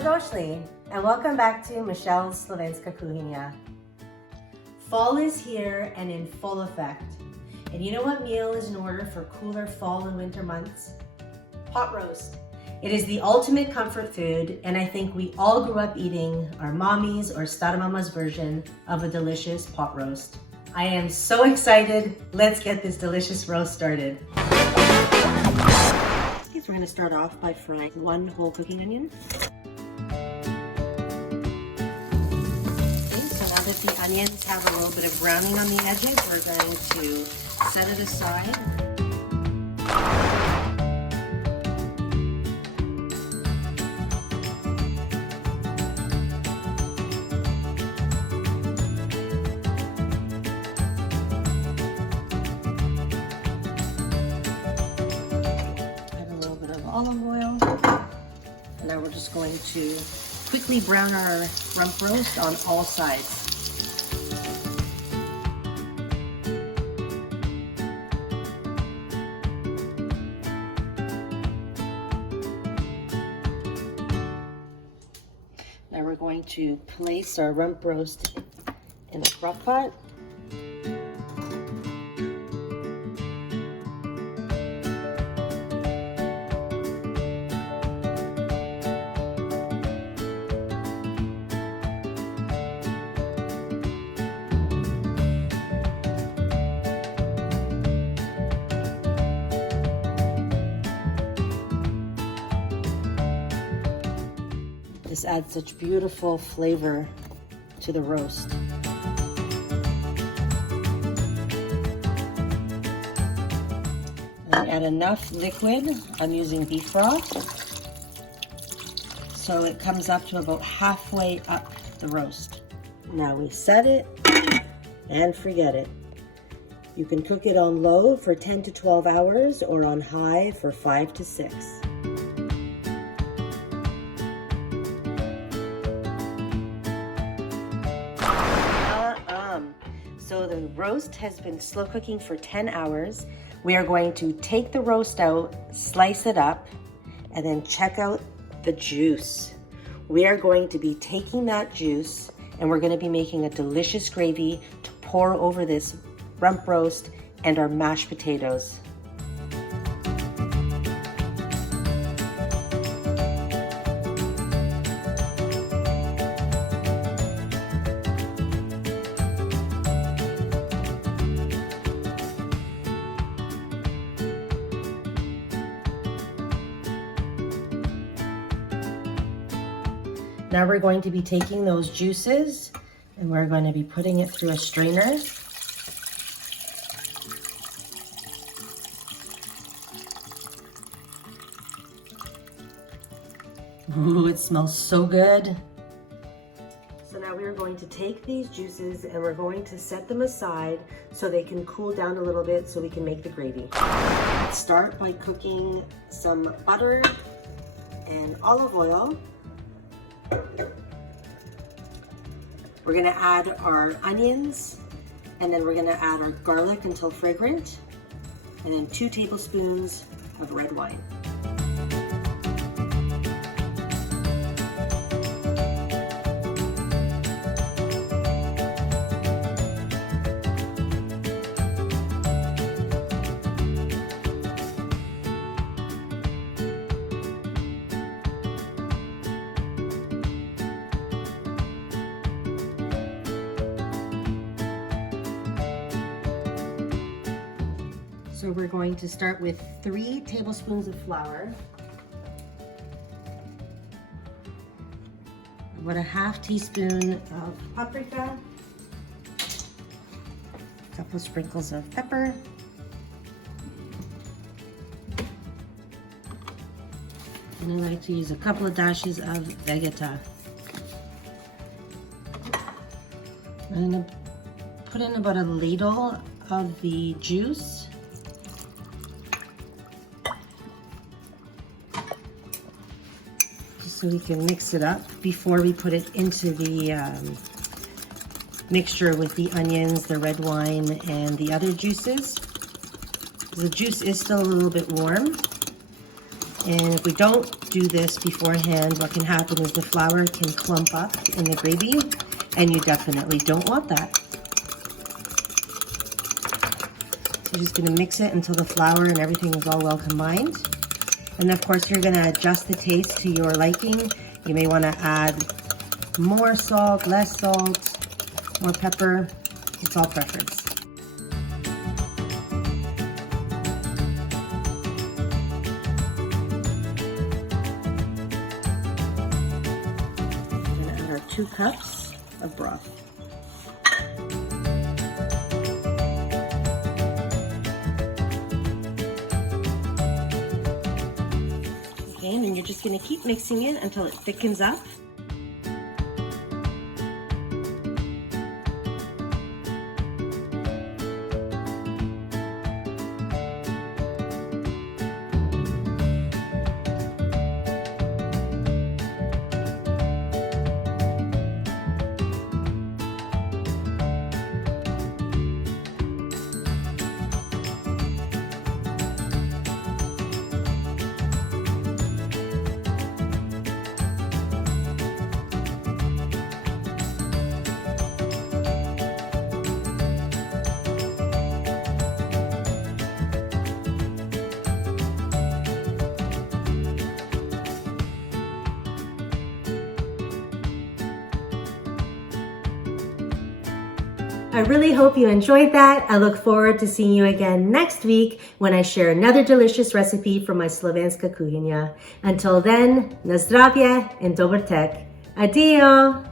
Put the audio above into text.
Dobrodošli, and welcome back to Michelle's Slovenska Kuhinja. Fall is here and in full effect. And you know what meal is in order for cooler fall and winter months? Pot roast. It is the ultimate comfort food, and I think we all grew up eating our Mami's or Staramama's version of a delicious pot roast. I am so excited. Let's get this delicious roast started. We're going to start off by frying one whole cooking onion. Okay, so now that the onions have a little bit of browning on the edges, we're going to set it aside. Olive oil. Now we're just going to quickly brown our rump roast on all sides. Now we're going to place our rump roast in the crock pot. This adds such beautiful flavor to the roast. I add enough liquid. I'm using beef broth, so it comes up to about halfway up the roast. Now we set it and forget it. You can cook it on low for 10 to 12 hours or on high for 5 to 6. So the roast has been slow cooking for 10 hours. We are going to take the roast out, slice it up, and then check out the juice. We are going to be taking that juice and we're going to be making a delicious gravy to pour over this rump roast and our mashed potatoes. Now we're going to be taking those juices and we're going to be putting it through a strainer. Ooh, it smells so good. So now we are going to take these juices and we're going to set them aside so they can cool down a little bit so we can make the gravy. Let's start by cooking some butter and olive oil. We're going to add our onions, and then we're going to add our garlic until fragrant, and then 2 tablespoons of red wine. So we're going to start with 3 tablespoons of flour, about a half teaspoon of paprika, a couple of sprinkles of pepper, and I like to use a couple of dashes of Vegeta. I'm going to put in about a ladle of the juice. So we can mix it up before we put it into the mixture with the onions, the red wine, and the other juices. The juice is still a little bit warm. And if we don't do this beforehand, what can happen is the flour can clump up in the gravy, and you definitely don't want that. So you're just gonna mix it until the flour and everything is all well combined. And of course, you're gonna adjust the taste to your liking. You may wanna add more salt, less salt, more pepper. It's all preference. I'm gonna add our 2 cups of broth. Okay, and then you're just gonna keep mixing it until it thickens up. I really hope you enjoyed that. I look forward to seeing you again next week when I share another delicious recipe from my Slovenska Kuhinja. Until then, na zdravje in dober tek. Adio!